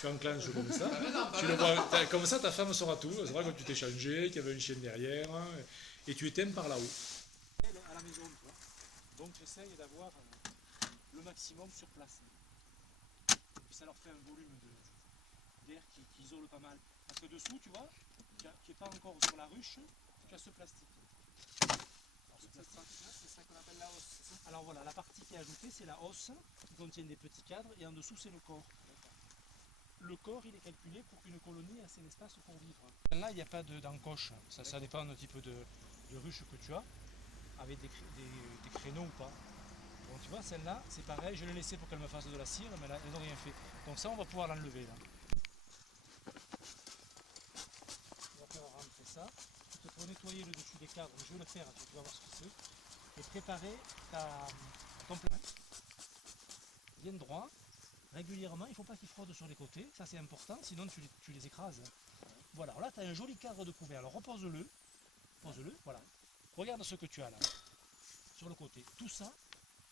tu enclenches comme ça, tu le vois, comme ça ta femme saura tout, elle saura que tu t'es changé, qu'il y avait une chienne derrière, hein, et tu éteins par là-haut. À la maison, tu vois. Donc j'essaye d'avoir le maximum sur place. Et puis ça leur fait un volume d'air qui isole pas mal. Parce que dessous, tu vois, qui n'est pas encore sur la ruche, tu as ce plastique. Alors, ce plastique-là, c'est ça qu'on appelle la hausse, c'est ça? Alors voilà, la partie qui est ajoutée, c'est la hausse, qui contient des petits cadres, et en dessous, c'est le corps. Le corps, il est calculé pour qu'une colonie ait assez d'espace pour vivre. Là, il n'y a pas d'encoche, ça dépend du type de ruche que tu as, avec des créneaux ou pas. Donc tu vois, celle-là, c'est pareil, je l'ai laissée pour qu'elle me fasse de la cire, mais là, elle n'a rien fait. Donc ça, on va pouvoir l'enlever là. On va faire rentrer ça. Pour nettoyer le dessus des cadres, je vais le faire, tu vas voir ce que c'est. Et préparer ton plat. Bien droit, régulièrement, il ne faut pas qu'il frotte sur les côtés, ça c'est important, sinon tu les écrases. Voilà, alors là tu as un joli cadre de couvert, alors repose-le, voilà. Regarde ce que tu as là, sur le côté. Tout ça,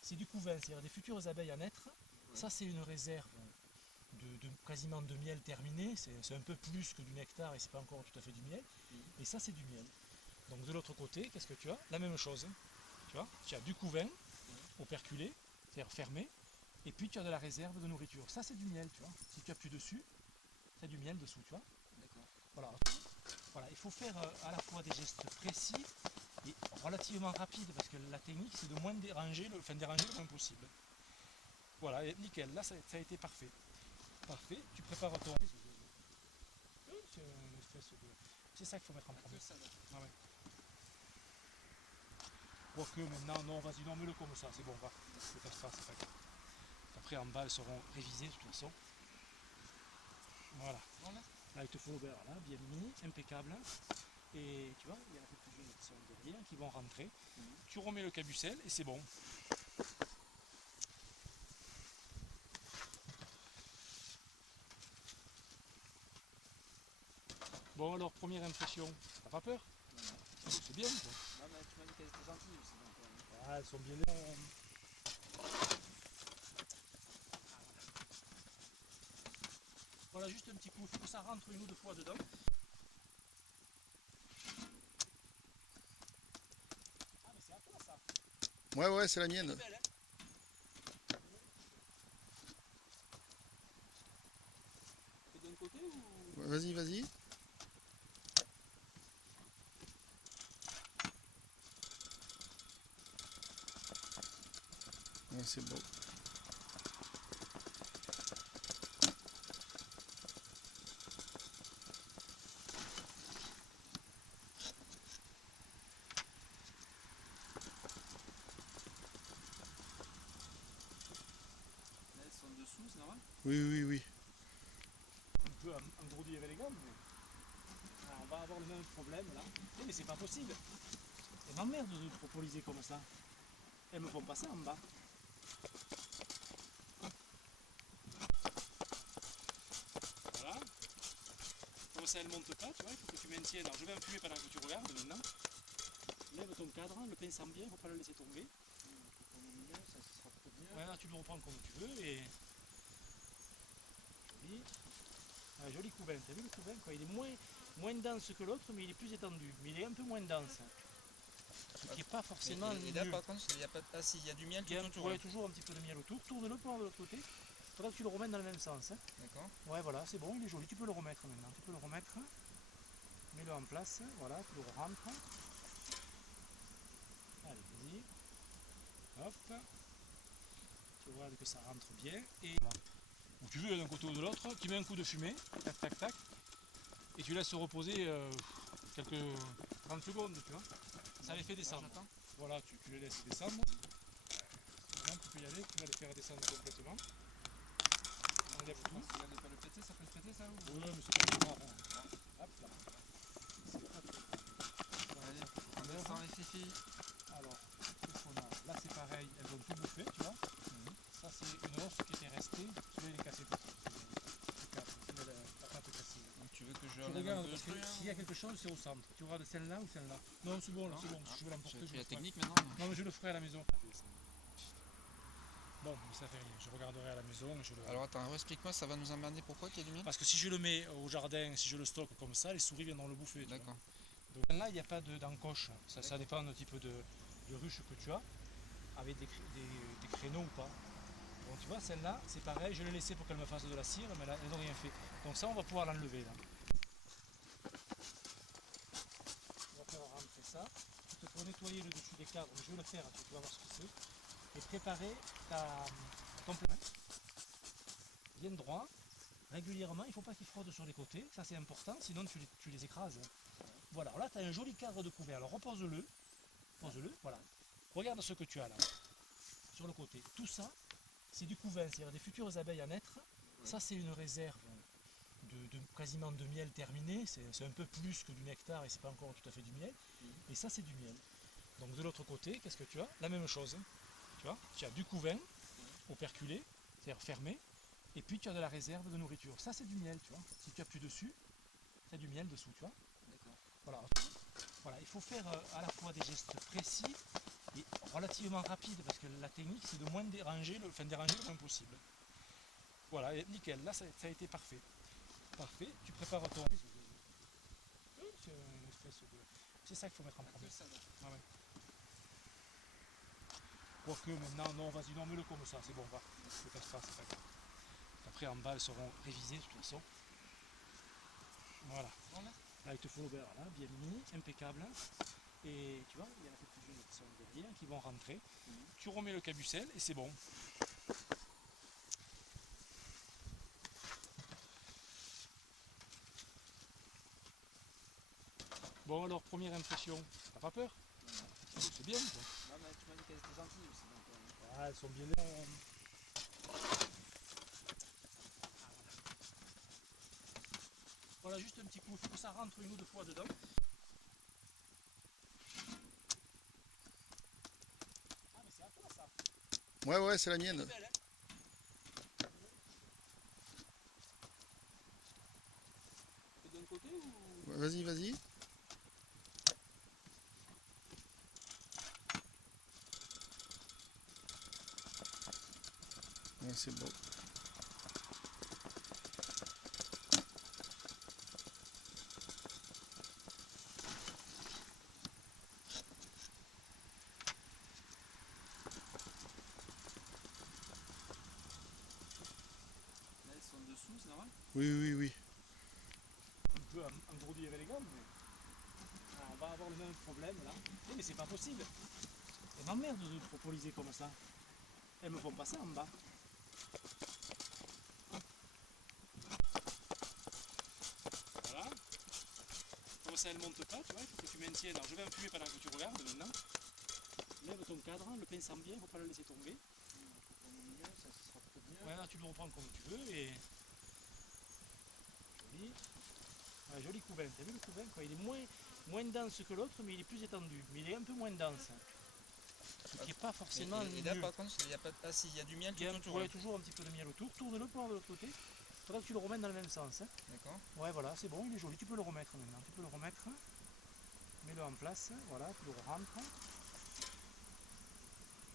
c'est du couvain, c'est-à-dire des futures abeilles à naître. Ça c'est une réserve quasiment de miel terminé, c'est un peu plus que du nectar et c'est pas encore tout à fait du miel. Et ça c'est du miel. Donc de l'autre côté, qu'est-ce que tu as? La même chose. Tu vois, tu as du couvain operculé, c'est-à-dire fermé, et puis tu as de la réserve de nourriture. Ça c'est du miel, tu vois. Si tu appuies dessus, tu as du miel dessous, tu vois. Voilà. Voilà, il faut faire à la fois des gestes précis et relativement rapides, parce que la technique c'est de moins déranger, déranger le moins possible. Voilà, et nickel, là ça a été parfait. Parfait, tu prépares ton... C'est ça qu'il faut mettre en premier. Ah ouais. Quoique maintenant, non, vas-y, non, mets-le comme ça, c'est bon, va. C'est pas ça, c'est pas grave. Après, en bas, elles seront révisées de toute façon. Voilà. Là, il te faut là, bien mis, impeccable. Et tu vois, il y en a quelques-unes qui sont derrière, qui vont rentrer. Tu remets le cabucel et c'est bon. Bon, alors, première impression, t'as pas peur? C'est bien, quoi. Non, mais tu m'as dit qu'elles étaient gentilles aussi. Donc, ah, elles sont bien. Voilà, juste un petit coup, il faut que ça rentre une ou deux fois dedans. Ah, mais c'est à toi ça. Ouais, c'est la mienne. Belle, hein. C'est d'un côté ou... Vas-y. Ouais, c'est beau. là, elles sont dessous, c'est normal? Oui. Un peu engourdi avec les gants, mais... Alors, on va avoir le même problème là. Mais c'est pas possible. Et m'emmerde de proposer comme ça. Elles me font passer en bas. Voilà. Comme ça elles montent pas, tu vois, il faut que tu maintiennes. Alors je vais appuyer pendant que tu regardes maintenant. Lève ton cadre, le pinçant bien, il ne faut pas le laisser tomber. Ça sera trop bien. Ouais, là tu le reprends comme tu veux et... Joli. Un joli couvain, t'as vu le couvain quoi? Il est moins dense que l'autre, mais il est plus étendu. Mais il est un peu moins dense. Ce qui n'est pas forcément Et là, mieux. par contre, il y a pas... Ah si, il y a du miel tout autour. Ouais, toujours un petit peu de miel autour. Tourne-le pour de l'autre côté. Il faudra que tu le remettes dans le même sens. Hein. D'accord. Ouais, voilà, c'est bon, il est joli. Tu peux le remettre maintenant. Tu peux le remettre. Mets-le en place. Voilà, tu le rentres. Allez, vas-y. Hop. Tu vois que ça rentre bien. Et voilà. Où tu veux d'un côté ou de l'autre, tu mets un coup de fumée. Tac. Et tu laisses reposer quelques 30 secondes, tu vois. Ça les fait descendre. Voilà, tu les laisses descendre. Maintenant, tu peux y aller, tu vas les faire descendre complètement. Enlève tout. Ça ne pas le péter, ça peut le péter ça ou... Oui, mais c'est pas grave. Hop là. Allez, on descend les filles. Alors, qu'est-ce qu'on a? Là c'est pareil, elles ont tout bouffé, tu vois. Ça c'est une hausse qui était restée, tu vas les casser tout. La pâte cassée. Donc tu veux que je Tu relève un regardes, peu parce le que truc, s'il y a quelque chose, c'est au centre. Tu regardes celle-là ou celle-là? Non, c'est bon, là, c'est bon. Si je veux l'emporter, Je je fais le la ferai. technique maintenant. Non, mais je le ferai à la maison. Bon, mais ça fait rien, je regarderai à la maison. Alors attends, explique-moi, ça va nous emmerder pourquoi qu'il y a du miel? Parce que si je le mets au jardin, si je le stocke comme ça, les souris viendront le bouffer. Tu vois. D'accord. Donc là, il n'y a pas d'encoche. Ça dépend du type de ruche que tu as, avec des créneaux ou pas. Donc tu vois, celle-là, c'est pareil, je l'ai laissée pour qu'elle me fasse de la cire, mais là, elles n'ont rien fait. Donc ça, on va pouvoir l'enlever là. On va faire rentrer ça. Pour nettoyer le dessus des cadres, je vais le faire, tu vas voir ce que c'est. Et préparer ton plat. Bien droit, régulièrement, il ne faut pas qu'il frotte sur les côtés, ça c'est important, sinon tu les écrases. Voilà, alors là tu as un joli cadre de couvert, alors repose-le, voilà. Regarde ce que tu as là, sur le côté. Tout ça, c'est du couvain, c'est-à-dire des futures abeilles à naître. Ça c'est une réserve quasiment de miel terminé, c'est un peu plus que du nectar et c'est pas encore tout à fait du miel. Et ça c'est du miel. Donc de l'autre côté, qu'est-ce que tu as? La même chose. Tu vois, tu as du couvain operculé, c'est-à-dire fermé, et puis tu as de la réserve de nourriture. Ça c'est du miel, tu vois. Si tu appuies dessus, tu as du miel dessous, tu vois. Voilà. Voilà, il faut faire à la fois des gestes précis et relativement rapides, parce que la technique c'est de moins déranger, déranger le moins possible. Voilà, et nickel, là ça a été parfait. Parfait, tu prépares ton... C'est une espèce de... C'est ça qu'il faut mettre en premier. Ah ouais. Quoique maintenant, non, vas-y, non, mets-le comme ça, c'est bon, va. Ne casse pas, c'est pas grave. Après, en bas, elles seront révisées de toute façon. Voilà. Là, il te faut l'auberge, là, bien mis, impeccable. Et tu vois, il y en a quelques-unes qui sont derrière, qui vont rentrer. Tu remets le cabucel et c'est bon. Bon, alors, première impression, t'as pas peur? C'est bien, quoi. Non, mais tu m'as dit qu'elles étaient gentilles aussi. Donc, Ah, elles sont bien. Voilà, juste un petit coup, il faut que ça rentre une ou deux fois dedans. Ah, mais c'est à toi ça. Ouais, ouais, c'est la mienne. Belle, hein. C'est d'un côté ou... Ouais, vas-y, vas-y. Ouais, c'est bon. là, elles sont dessous, c'est normal? Oui, oui, oui. Un peu engourdi avec les gants, mais... Ah, on va avoir le même problème là. Mais c'est pas possible. Elles m'emmerdent de proposer comme ça. Elles me font passer en bas. Voilà. Comme ça elles montent pas, tu vois, il faut que tu maintiennes. Alors je vais appuyer pendant que tu regardes maintenant. Lève ton cadre, le pinçant bien, il ne faut pas le laisser tomber. Ouais, là tu le reprends comme tu veux et... Joli. Ouais, joli couvain, t'as vu le couvain quoi? Il est moins dense que l'autre, mais il est plus étendu. Mais il est un peu moins dense. Ce qui n'est pas forcément Et là, mieux. par contre, il y a pas... Ah si, il y a du miel Il y a tout autour. ouais, toujours un petit peu de miel autour. Tourne-le pour de l'autre côté. Il faudra que tu le remettes dans le même sens. Hein. D'accord. Ouais, voilà, c'est bon, il est joli. Tu peux le remettre maintenant. Tu peux le remettre. Mets-le en place. Voilà, tu le rentres.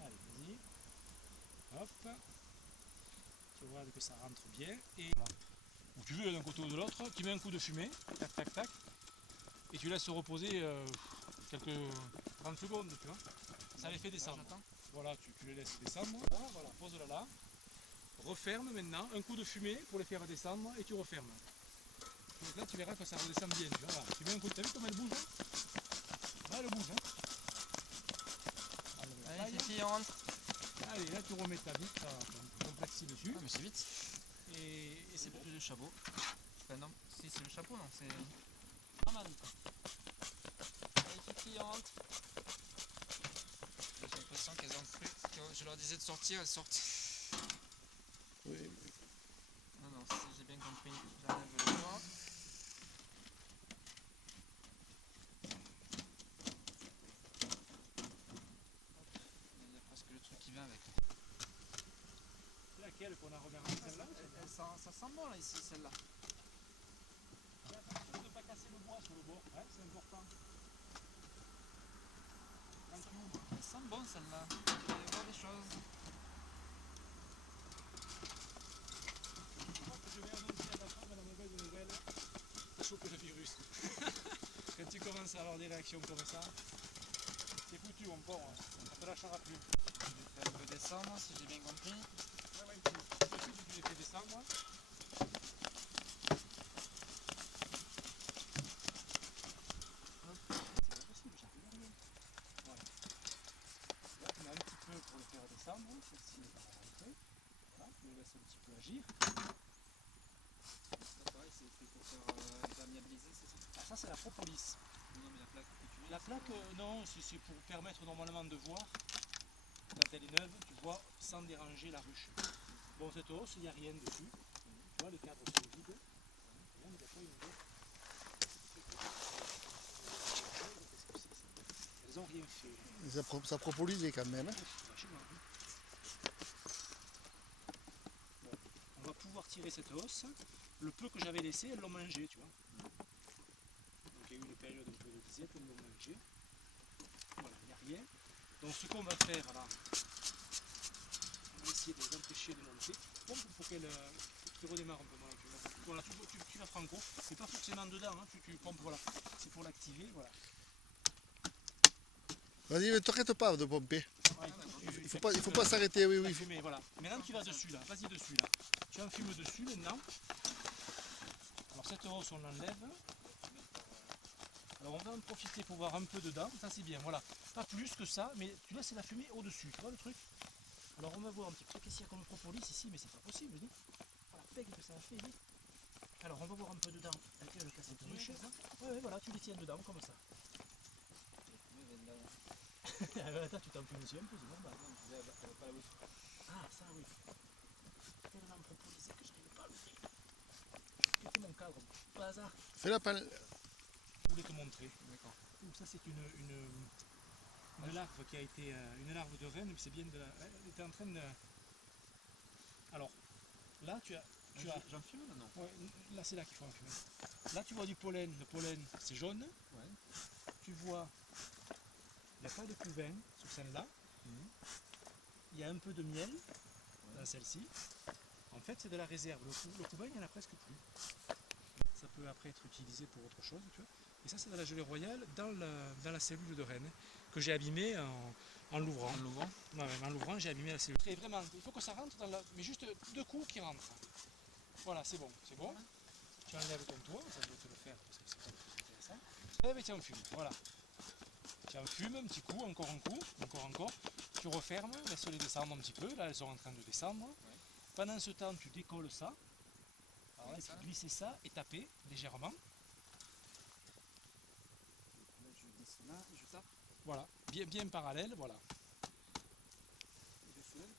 Allez, vas-y. Hop. Tu vois que ça rentre bien. Et voilà. Où tu veux d'un côté ou de l'autre, tu mets un coup de fumée. Tac, tac, tac. Et tu laisses reposer quelques 30 secondes, tu vois. Ça les fait descendre. Voilà, tu les laisses descendre. Voilà, pose-la là. Referme maintenant, un coup de fumée pour les faire descendre et tu refermes. Donc là tu verras que ça redescend bien. Tu vois, là. Tu mets un coup de... T'as vu comme elle bouge hein? Là elle bouge. Hein. Allez, Fifi, on rentre. Allez, là tu remets ta vitre, ton plexi dessus. Ah, mais c'est vite. Et c'est bon. Le chapeau. Enfin, non, si c'est le chapeau, non, c'est... Allez Fifi, on rentre. J'ai l'impression qu'elles ont cru que je leur disais de sortir, elles sortent. Oui. Non, non, si j'ai bien compris, j'enlève le doigt. Il y a presque le truc qui vient avec. C'est laquelle qu'on a remercié celle-là? Ça sent bon là ici, celle-là. Attention de ne pas casser le bois sur le bord, ouais, c'est important. Elle sent bon celle-là. Il va y avoir des choses. commence à avoir des réactions comme ça, c'est foutu, on ne te lâchera plus. Je vais faire un peu descendre si j'ai bien compris. Ouais, ouais, tu les fais descendre. C'est pas possible, j'arrive à rien. Voilà. Là, tu mets un petit peu pour le faire descendre, celle-ci est à rentrer. Voilà, tu le laisses un petit peu agir. Ça pareil, c'est fait pour faire imperméabiliser, c'est ça? Ah, ça c'est la propolis. Non mais la plaque que tu mets. La plaque, non, c'est pour permettre normalement de voir, quand elle est neuve, tu vois sans déranger la ruche. Bon, cette hausse, il n'y a rien dessus. Tu vois, les cadres sont vides. Rien, il n'y a pas une idée. Qu'est-ce que c'est ça? Elles n'ont rien fait. Ça propolisait quand même. Hein. Vachement, hein. Bon, on va pouvoir tirer cette hausse. Le peu que j'avais laissé, elles l'ont mangé, tu vois. Donc il y a eu une période un peu de disette, elles l'ont mangé. Voilà, il n'y a rien. Donc ce qu'on va faire là, on va essayer de les empêcher de monter. Pompe pour qu'elles redémarrent un peu moins. Voilà, tu vas franco, mais pas forcément dedans, hein. Tu pompes, voilà. C'est pour l'activer, voilà. Vas-y, ne t'arrête pas de pomper. Ouais, Il faut pas s'arrêter, oui, oui. Fumer, voilà. Maintenant tu vas dessus là, vas-y dessus là. Tu enfumes dessus maintenant. Alors cette hausse on l'enlève. Alors on va en profiter pour voir un peu dedans, ça c'est bien, voilà. Pas plus que ça, mais tu laisses la fumée au-dessus, tu vois le truc. Alors on va voir un petit peu qu'est-ce qu'il y a comme propolis ici, mais c'est pas possible, je dis. Voilà, peg que ça a fait, vite. Alors on va voir un peu dedans avec le cassette ruche. Ouais, voilà, tu les tiens dedans comme ça. Attends, tu t'en fumes aussi un peu, c'est normal. Ah, ça oui. Tellement propolisé que j'arrive pas à l'ouvrir. Je vais mon cadre, pas hasard. Fais la panne. Je voulais te montrer. D'accord. Ça c'est une larve qui a été une larve de reine, c'est bien de la. Elle était en train de. Alors là tu as. J'en fume là, non? Ouais, là c'est là qu'il faut en fumer. Là tu vois du pollen, le pollen c'est jaune. Ouais. Tu vois, il n'y a pas de couvain sur celle-là. Il y a un peu de miel dans celle-ci. En fait c'est de la réserve. Le couvain il n'y en a presque plus. Ça peut après être utilisé pour autre chose, tu vois. Et ça c'est de la gelée royale dans la cellule de reine que j'ai abîmée en l'ouvrant. En l'ouvrant? Ouais, en l'ouvrant j'ai abîmé la cellule. Et vraiment, il faut que ça rentre dans la. Mais juste 2 coups qui rentrent. Voilà, c'est bon, c'est bon. Tu enlèves ton toit, ça doit te le faire parce que c'est pas plus intéressant. Enlève et tu en fumes, voilà. Tu en fumes un petit coup, encore un coup, encore. Tu refermes, laisse-les descendre un petit peu, là elles sont en train de descendre. Ouais. Pendant ce temps, tu décolles ça. Alors là, ça. tu glisses ça et taper légèrement. Là, je descends là, je tape. Voilà, bien parallèle, voilà. Et je soulève.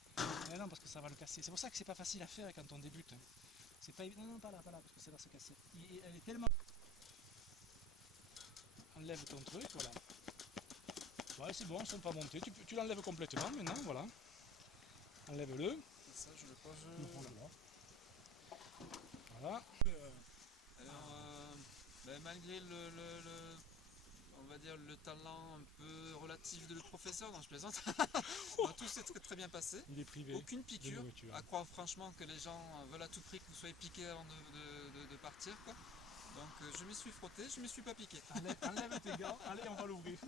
Mais non, parce que ça va le casser. C'est pour ça que c'est pas facile à faire quand on débute. C'est pas évident. Non, pas là, parce que ça va se casser. Elle est tellement. Enlève ton truc, voilà. Ouais, c'est bon, ils sont pas montés. Tu l'enlèves complètement maintenant, voilà. Enlève-le. Et ça, je le pose. Voilà. Alors, malgré on va dire le talent un peu relatif de le professeur, non je plaisante, tout s'est très bien passé. Il est privé. Aucune piqûre, nourriture. à croire franchement que les gens veulent à tout prix que vous soyez piqué avant de partir, quoi. Donc je m'y suis frotté, je ne me suis pas piqué. Enlève tes gants, allez on va l'ouvrir.